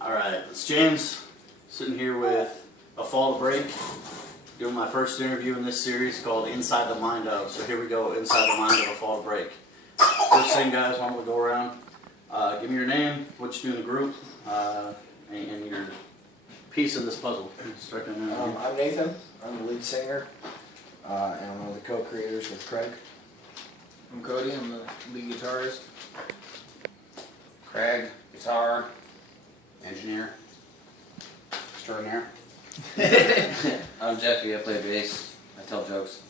Alright, it's James, sitting here with A Fall to Break, doing my first interview in this series called Inside the Mind Of. So here we go, Inside the Mind of A Fall to Break. First thing, guys, why don't we go around, give me your name, what you do in the group, and your piece in this puzzle. Start doing that. I'm Nathan, I'm the lead singer, and I'm one of the co-creators with Craig. I'm Cody, I'm the lead guitarist. Craig, guitar, engineer, extraordinaire. I'm Jeffy, I play bass, I tell jokes.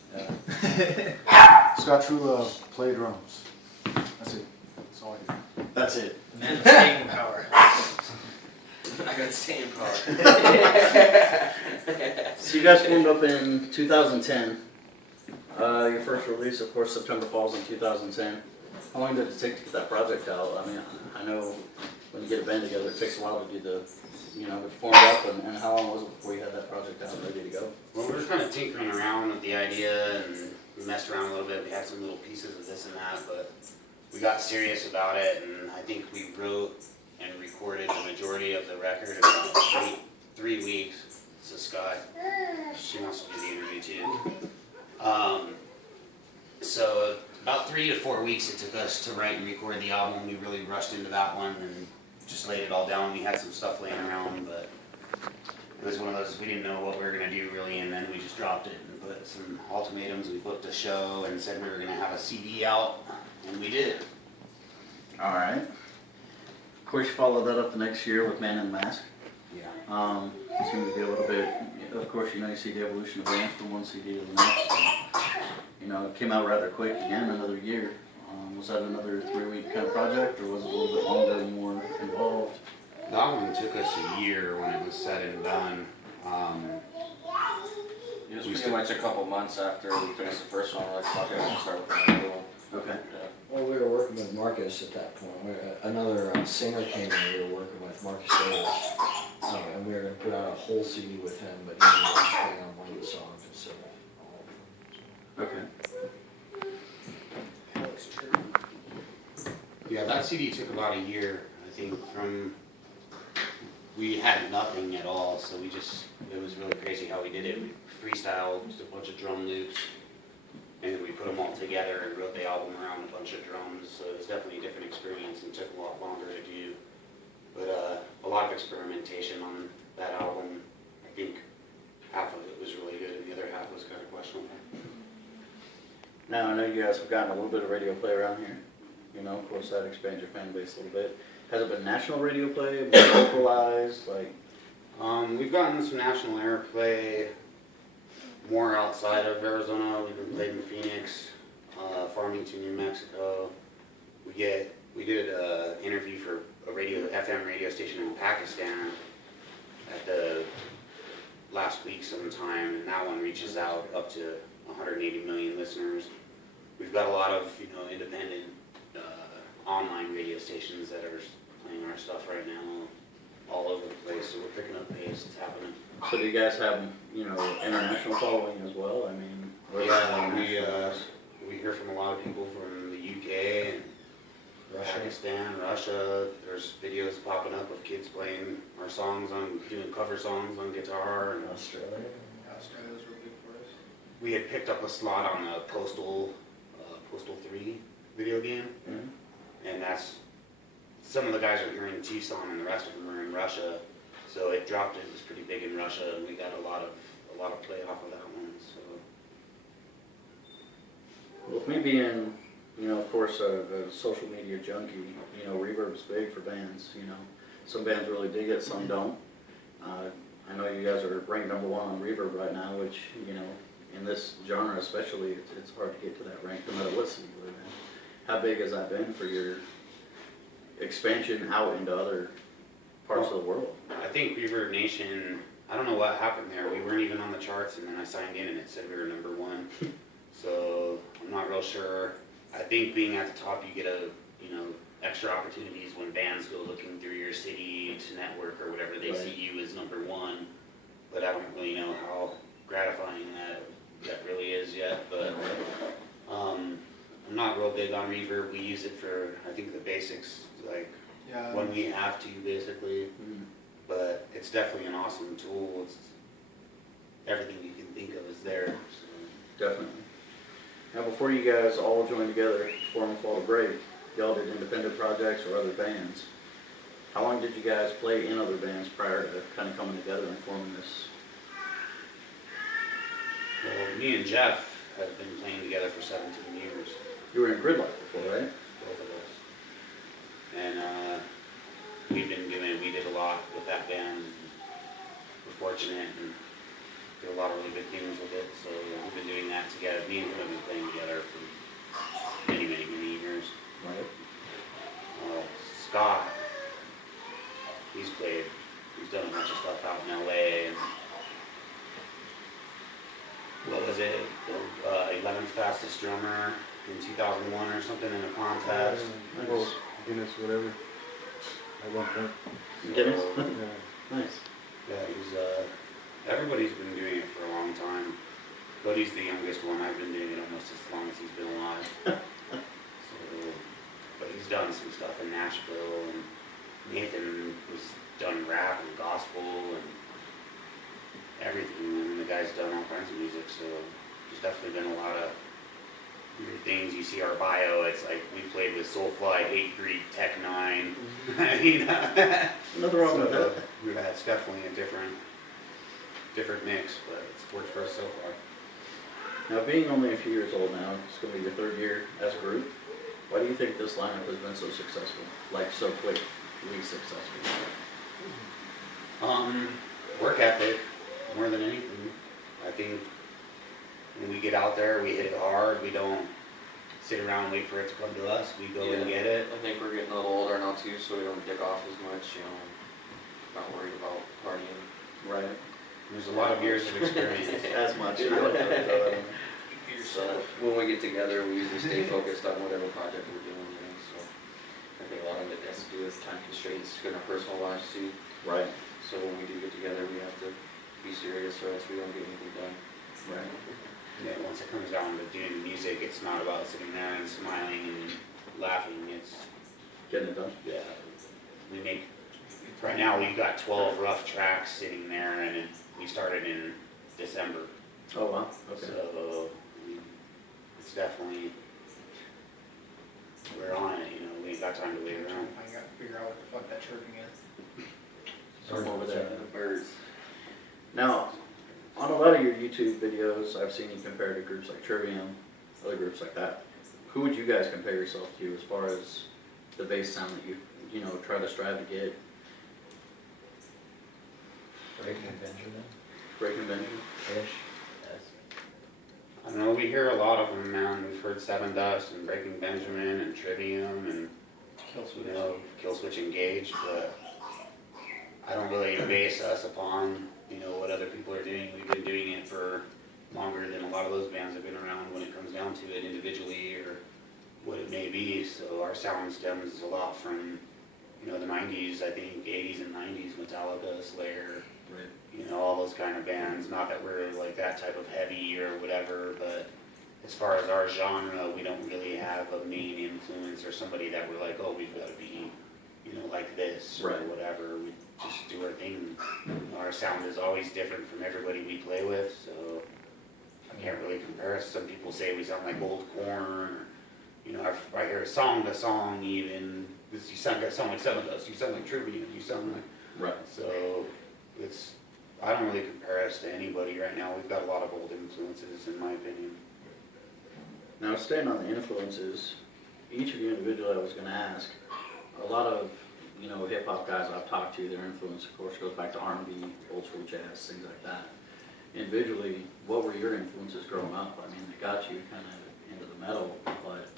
Scott Trulove, play drums. That's it. That's all I do. That's it. Man of staying power. I got staying power. So you guys formed up in 2010. Your first release, of course, September Falls in 2010. How long did it take to get that project out? I mean, I know when you get a band together, it takes a while to do the, get formed up, and how long was it before you had that project out and ready to go? Well, we were kind of tinkering around with the idea and we messed around a little bit. We had some little pieces of this and that, but we got serious about it, and I think we wrote and recorded the majority of the record in about three weeks. So Scott, she wants to do the interview too. So about 3 to 4 weeks it took us to write and record the album. We really rushed into that one and just laid it all down. We had some stuff laying around, but it was one of those, we didn't know what we were going to do really, and then we just dropped it and put some ultimatums. We booked a show and said we were going to have a CD out, and we did. Alright. Of course, you followed that up the next year with Man in the Mask. Yeah. It seemed to be a little bit, of course, you see the evolution of bands from one CD to the next. And, it came out rather quick again, another year. Was that another 3-week kind of project, or was it a little bit longer and more involved? That one took us a year when it was said and done. It was pretty much a couple months after we finished the first one, like, fuck it, we'll start with another one. Okay. Well, we were working with Marcus at that point. Another singer came in we were working with, Marcus Davis, and we were going to put out a whole CD with him, but he ended up playing on one of the songs instead of all of them. Okay. Yeah, that CD took about a year, I think, we had nothing at all, so it was really crazy how we did it. We freestyled just a bunch of drum loops, and then we put them all together and wrote the album around a bunch of drums, so it was definitely a different experience and took a lot longer to do. But a lot of experimentation on that album. I think half of it was really good and the other half was kind of questionable. Now, I know you guys have gotten a little bit of radio play around here. Of course, that expands your fan base a little bit. Has it been national radio play, more localized, like? We've gotten some national airplay, more outside of Arizona. We've been played in Phoenix, Farmington, New Mexico. We did an interview for a FM radio station in Pakistan at the last week sometime, and that one reaches out up to 180 million listeners. We've got a lot of independent online radio stations that are playing our stuff right now all over the place, so we're picking up pace. It's happening. So do you guys have, international following as well? I mean, we hear from a lot of people from the UK and Pakistan, Russia. There's videos popping up of kids playing our songs doing cover songs on guitar. And Australia. Australia's real big for us. we had picked up a slot on the Postal 3 video game. Mm-hmm. And that's, some of the guys are here in Tucson and the rest of them are in Russia. So it dropped, it was pretty big in Russia, and we got a lot of play off of that one. So Well, with me being, of course, a social media junkie, reverb's big for bands, Some bands really dig it, some don't. I know you guys are ranked #1 on reverb right now, which, in this genre especially, it's hard to get to that rank no matter what city you live in. How big has that been for your expansion out into other parts of the world? I think Reverb Nation, I don't know what happened there. We weren't even on the charts, and then I signed in and it said we were #1. So I'm not real sure. I think being at the top, you get extra opportunities when bands go looking through your city to network or whatever. They see you as #1, but I don't really know how gratifying that really is yet. But I'm not real big on reverb. We use it for, I think, the basics, like Yeah. when we have to, basically. Mm. But it's definitely an awesome tool. It's everything you can think of is there. So. Definitely. Now, before you guys all joined together to form Fall Break, y'all did independent projects or other bands. How long did you guys play in other bands prior to kind of coming together and forming this? Well, me and Jeff have been playing together for 17 years, You were in Gridlock before, right? both of us. And we did a lot with that band. We're fortunate and did a lot of really good things with it. So we've been doing that together. Me and him have been playing together for many, many, many years. Right. Scott, he's done a bunch of stuff out in LA. And what was it? 11th fastest drummer in 2001 or something in a contest. Well, Guinness, whatever. At one point. Guinness? So, Yeah. Nice. yeah, everybody's been doing it for a long time. Buddy's the youngest one. I've been doing it almost as long as he's been alive. So, but he's done some stuff in Nashville, and Nathan has done rap and gospel and everything. I mean, the guy's done all kinds of music, so there's definitely been a lot of weird things. You see our bio, it's like we played with Soulfly, Hate Greed, Tech Nine. You know? Nothing wrong with that. Yeah, it's definitely a different mix, but it's worked for us so far. Now, being only a few years old now, it's going to be your third year as a group. Why do you think this lineup has been so successful? Like, so quickly successful? Work ethic, more than anything. I think when we get out there, we hit it hard. We don't sit around and wait for it to come to us. We go and get it. I think we're getting a little older now too, so we don't dick off as much, you know, not worried about partying. Right. There's a lot of years of experience. As much. So when we get together, we usually stay focused on whatever project we're doing, you know, so I think a lot of it has to do with time constraints in our personal lives too. Right. So when we do get together, we have to be serious or else we don't get anything done. Right. Yeah, once it comes down to doing music, it's not about sitting there and smiling and laughing. It's, Getting it done. yeah, right now we've got 12 rough tracks sitting there, and we started in December. Oh, wow. Okay. So it's definitely, we're on it, you know, we ain't got time to wait around. I gotta figure out what the fuck that chirping is. Somewhere over there. The birds. Now, on a lot of your YouTube videos, I've seen you compare to groups like Trivium, other groups like that. Who would you guys compare yourself to as far as the bass sound that you know, try to strive to get? Breaking Benjamin, Breaking Benjamin? ish. I don't know, we hear a lot of them, man. We've heard Seven Dust and Breaking Benjamin and Trivium and, you know, Killswitch Engage, but I don't really base us upon, you know, what other people are doing. We've been doing it for longer than a lot of those bands have been around when it comes down to it individually or what it may be. So our sound stems a lot from, you know, the 90s, I think, 80s and 90s, Metallica, Slayer, Right. you know, all those kind of bands. Not that we're like that type of heavy or whatever, but as far as our genre, we don't really have a main influence or somebody that we're like, oh, we've got to be, you know, like this or Right. whatever. We just do our thing. You know, our sound is always different from everybody we play with, so I can't really compare us. Some people say we sound like Old Corn, or, you know, if I hear a song to song even, you sound like Seven Dust, you sound like Trivium, you sound like, Right. so I don't really compare us to anybody right now. We've got a lot of old influences, in my opinion. Now, staying on the influences, each of you individually, I was going to ask, a lot of, you know, hip-hop guys I've talked to, their influence, of course, goes back to R&B, old school jazz, things like that. Individually, what were your influences growing up? I mean, they got you kind of into the metal, but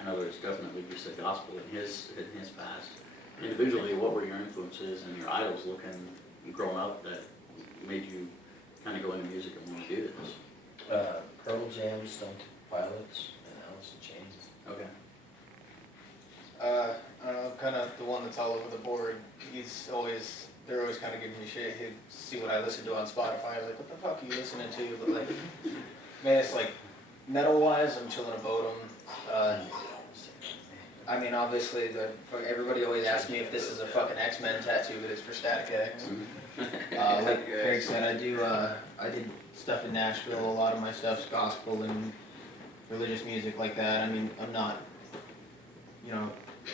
I know there's definitely, you said gospel in his past. Individually, what were your influences and your idols looking, growing up, that made you kind of go into music and want to do this? Pearl Jam, Stone Pilots, and Alice in Chains. Okay. I don't know, kind of the one that's all over the board. They're always kind of giving me shit. He'd see what I listen to on Spotify, like, what the fuck are you listening to? But like, man, it's like, metal-wise, I'm chilling about them. I mean, obviously, everybody always asks me if this is a fucking X-Men tattoo, but it's for Static X. Like Craig said, I did stuff in Nashville. A lot of my stuff's gospel and religious music like that. I mean, I'm not, you know,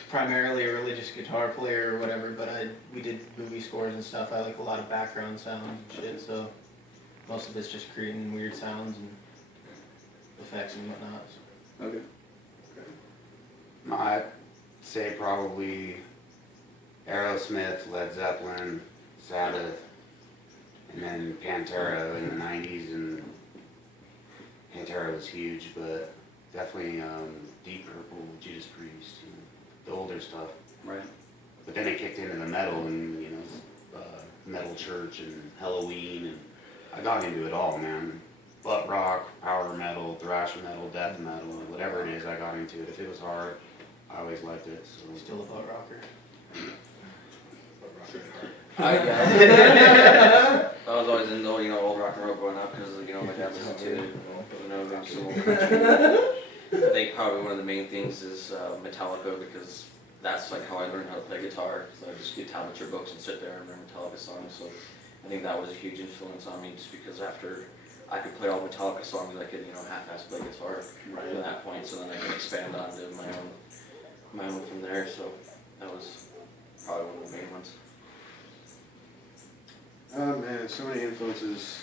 primarily a religious guitar player or whatever, but we did movie scores and stuff. I like a lot of background sounds and shit, so most of it's just creating weird sounds and effects and whatnot. So. Okay. I'd say probably Aerosmith, Led Zeppelin, Sabbath, and then Pantera in the 90s, and Pantera was huge, but definitely Deep Purple, Judas Priest, you know, the older stuff. Right. But then it kicked into the metal and, you know, Metal Church and Halloween, and I got into it all, man. Butt rock, power metal, thrash metal, death metal, whatever it is, I got into it. If it was hard, I always liked it. So. Still a butt rocker. I was always into, you know, old rock and roll growing up because, you know, my dad listened to it. You know, I think probably one of the main things is Metallica, because that's like how I learned how to play guitar. So I just get tablature books and sit there and learn Metallica songs. So I think that was a huge influence on me, just because after I could play all Metallica songs, I could, you know, half-ass play guitar right at that point. So then I could expand on to my own from there. So that was probably one of the main ones. Oh man, so many influences.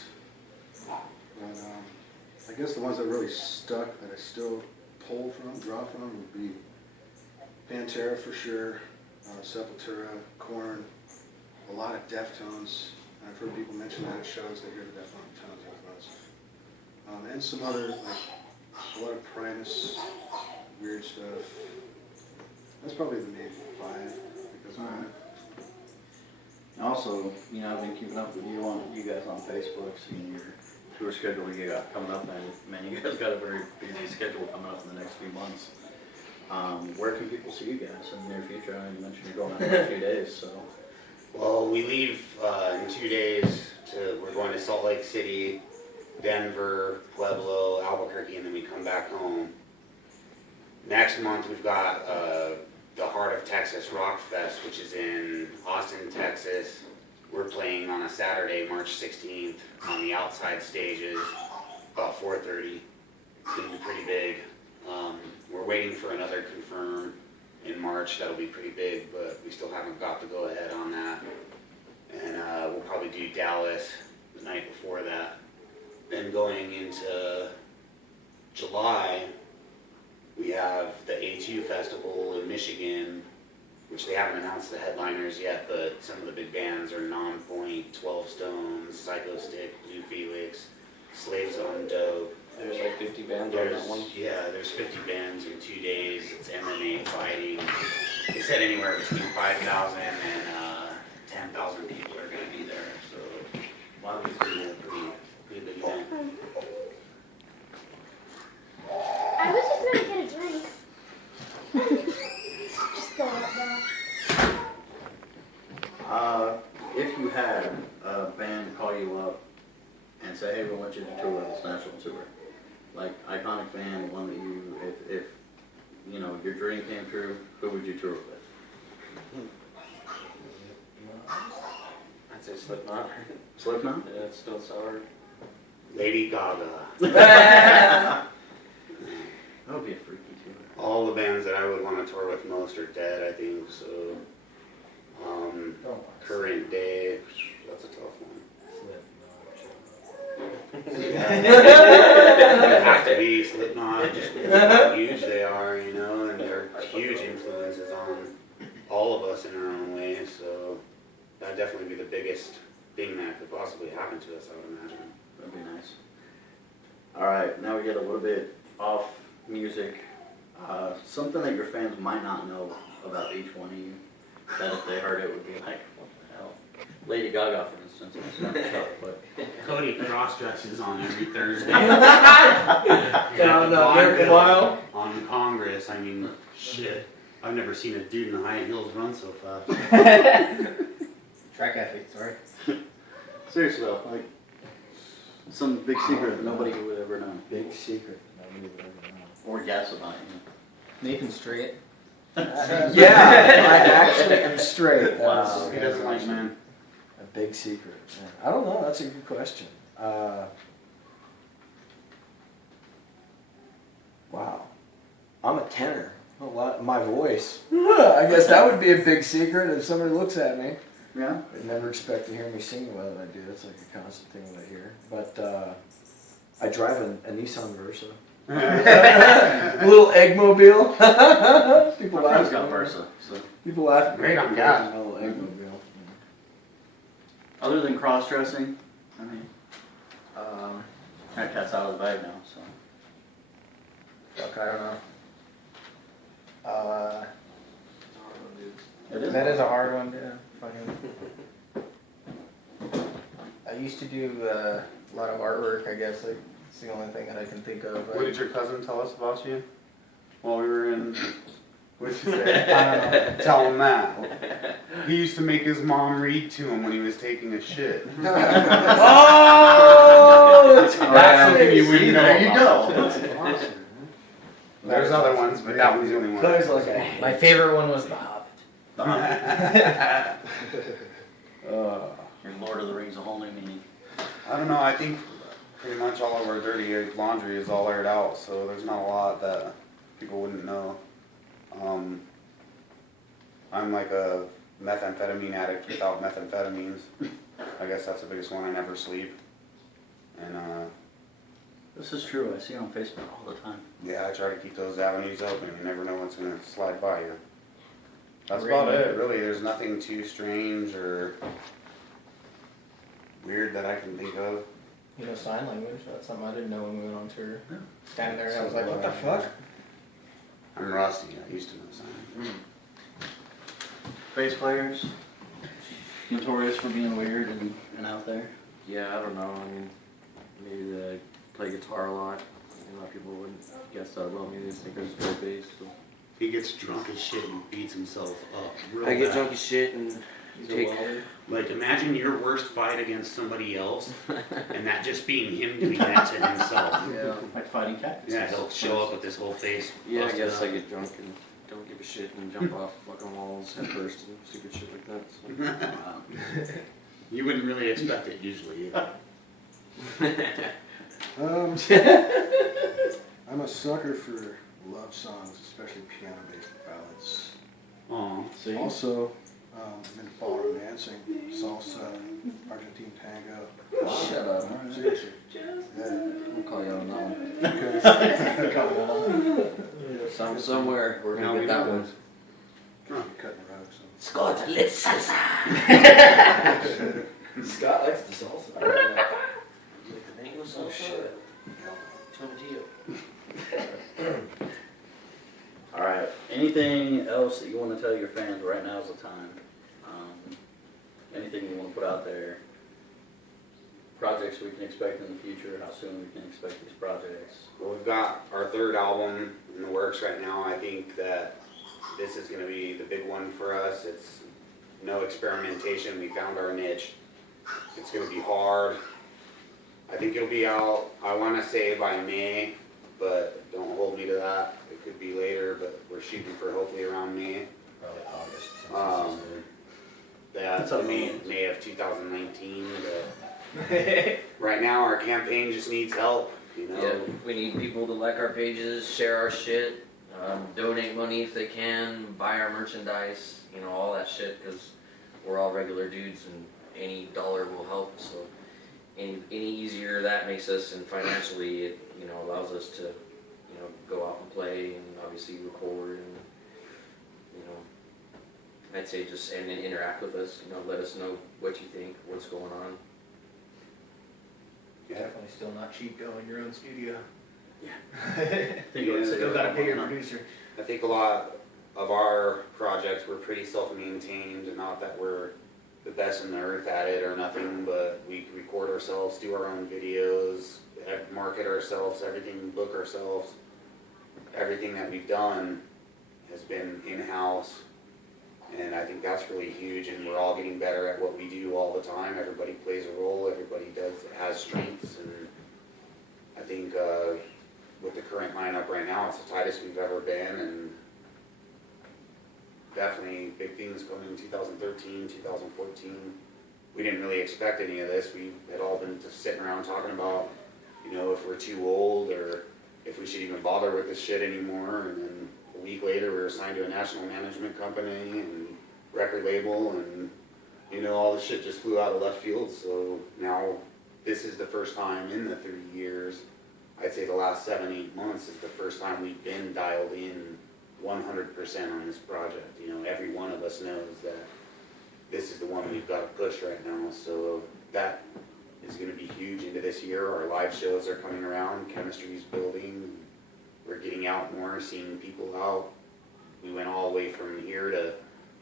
But, I guess the ones that really stuck that I still pull from, draw from, would be Pantera for sure, Sepultura, Korn, a lot of Deftones. I've heard people mention that at shows, they hear the Deftones. And some other, like, a lot of Primus, weird stuff. That's probably the main 5. Because Also, you know, I've been keeping up with you guys on Facebook, seeing your tour schedule you got coming up, and man, you guys got a very busy schedule coming up in the next few months. Where can people see you guys in the near future? I know you mentioned you're going out in a few days, so. Well, we leave in 2 days. We're going to Salt Lake City, Denver, Pueblo, Albuquerque, and then we come back home. Next month we've got the Heart of Texas Rock Fest, which is in Austin, Texas. We're playing on a Saturday, March 16th, on the outside stages, about 4:30. It's going to be pretty big. We're waiting for another confirm in March. That'll be pretty big, but we still haven't got the go-ahead on that. And we'll probably do Dallas the night before that. Then going into July, we have the A2 Festival in Michigan, which they haven't announced the headliners yet, but some of the big bands are Non-Point, 12 Stones, Psycho Stick, Blue Felix, Slaves on Dope. There's like 50 bands on that one. Yeah, there's 50 bands in 2 days. It's MMA fighting. They said anywhere between 5,000 and 10,000 people are going to be there. So wow, it's pretty big event. I was just gonna get a drink. Just go out now. If you had a band call you up and say, hey, we want you to tour this national tour, like iconic band, one that you, if you know, your dream came true, who would you tour with? I'd say Slipknot. Slipknot? Yeah, it's still sour. Lady Gaga. That would be a freaky tour. All the bands that I would want to tour with most are dead, I think, so. Current day, that's a tough one. It'd have to be Slipknot, just because of how huge they are, you know, and they're huge influences on all of us in our own way, so that'd definitely be the biggest thing that could possibly happen to us, I would imagine. That'd be nice. All right, now we get a little bit off music. Something that your fans might not know about each one of you, that if they heard it would be like, what the hell? Lady Gaga, for instance, it's not tough, but Cody cross dresses on every Thursday. Down the American Mile. On Congress, I mean, shit. I've never seen a dude in high heels run so fast. Track athlete, sorry. seriously though, like, some big secret that nobody would ever know. Big secret. Nobody would ever know. Or guess about, you know. Nathan Strait. Yeah, I actually am straight. That Wow. was- He doesn't like men. A big secret. Yeah. I don't know. That's a good question. Wow. I'm a tenor. A lot. My voice. I guess that would be a big secret if somebody looks at me. Yeah. They'd never expect to hear me sing the way that I do. That's like a constant thing that I hear. But I drive a Nissan Versa. A little eggmobile. People My friend's laugh. got Versa, so. People laugh. Great on gas. A little eggmobile. Other than cross-dressing, I mean, that cat's out of the bag now, so. Fuck, I don't know. It is. That is a hard one, yeah. Fucking. I used to do a lot of artwork, I guess. Like, it's the only thing that I can think of. What did your cousin tell us about you while we were in? What'd she say? I don't know. Tell him that. He used to make his mom read to him when he was taking a shit. Oh, that's That's something you wouldn't know There you about. go. That's awesome. There's other ones, but that one's the only one. Claire's like, My favorite one was The Hobbit. Your Lord of the Rings a whole new meaning. I don't know, I think pretty much all of our dirty laundry is all aired out, so there's not a lot that people wouldn't know. I'm like a methamphetamine addict without methamphetamines. I guess that's the biggest one. I never sleep. And This is true, I see it on Facebook all the time. yeah, I try to keep those avenues open. You never know what's gonna slide by you. That's Really? about it, really. There's nothing too strange or weird that I can think of. You know sign language? That's something I didn't know when we went on tour. Yeah. Standing there, I was like, what the fuck? I'm rusty. I used to know something. Bass players, notorious for being weird and out there. Yeah, I don't know. I mean, maybe I play guitar a lot. A lot of people wouldn't guess that about me. They just think I just play bass. So. He gets drunk as shit and beats himself up. Real I get bad. drunk as shit and take. Like, imagine your worst fight against somebody else, and that just being him doing that to himself. Yeah. Like fighting cats. Yeah, he'll show up with his whole face. Yeah, I busted guess up. I get drunk and don't give a shit and jump off fucking walls head first and stupid shit like that. So. You wouldn't really expect it usually. I'm a sucker for love songs, especially piano-based ballads. Aw. See? Also, I'm into ballroom dancing, salsa, Argentine tango. shut up. Seriously. We'll call you on that one. Okay. Somewhere we're Now gonna we get that know. one. Cutting rugs. Scott, let's salsa. Scott likes the salsa. Mango salsa. Tomatillo. Alright, anything else that you want to tell your fans? Right now's the time. Anything you want to put out there? Projects we can expect in the future, how soon we can expect these projects? Well, we've got our third album in the works right now. I think that this is going to be the big one for us. It's no experimentation. We found our niche. It's going to be hard. I think it'll be out, I want to say by May, but don't hold me to that. It could be later, but we're shooting for hopefully around May. Probably August. That's May of 2019. But right now, our campaign just needs help. You know, Yeah, we need people to like our pages, share our shit, donate money if they can, buy our merchandise, you know, all that shit, because we're all regular dudes and any dollar will help. So any easier that makes us, and financially it, you know, allows us to, you know, go out and play and obviously record and, you know, I'd say just and then interact with us, you know, let us know what you think, what's going on. Definitely still not cheap going your own studio. Still gotta pay your producer. I think a lot of our projects were pretty self-maintained, and not that we're the best in the earth at it or nothing, but we record ourselves, do our own videos, market ourselves, everything, book ourselves. Everything that we've done has been in-house, and I think that's really huge, and we're all getting better at what we do all the time. Everybody plays a role, everybody has strengths, and I think with the current lineup right now, it's the tightest we've ever been, and definitely big things going in 2013, 2014. We didn't really expect any of this. We had all been just sitting around talking about, you know, if we're too old or if we should even bother with this shit anymore. And then a week later, we were assigned to a national management company and record label, and you know, all the shit just flew out of left field. So now this is the first time in the 3 years, I'd say the last 7-8 months is the first time we've been dialed in 100% on this project. You know, every one of us knows that this is the one we've got to push right now. So that is going to be huge into this year. Our live shows are coming around, chemistry's building, we're getting out more, seeing people out. We went all the way from here to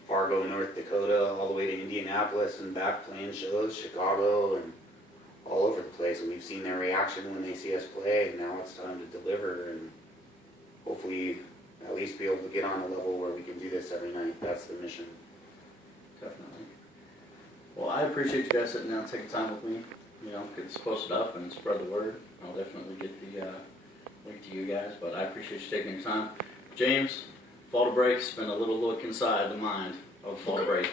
Fargo, North Dakota, all the way to Indianapolis and back playing shows, Chicago, and all over the place. And we've seen their reaction when they see us play, and now it's time to deliver and hopefully at least be able to get on a level where we can do this every night. That's the mission. Definitely. Well, I appreciate you guys sitting down and taking time with me. You know, get this posted up and spread the word. I'll definitely get the link to you guys, but I appreciate you taking your time. James, Fall to Break's been a little look inside the mind of Fall to Break.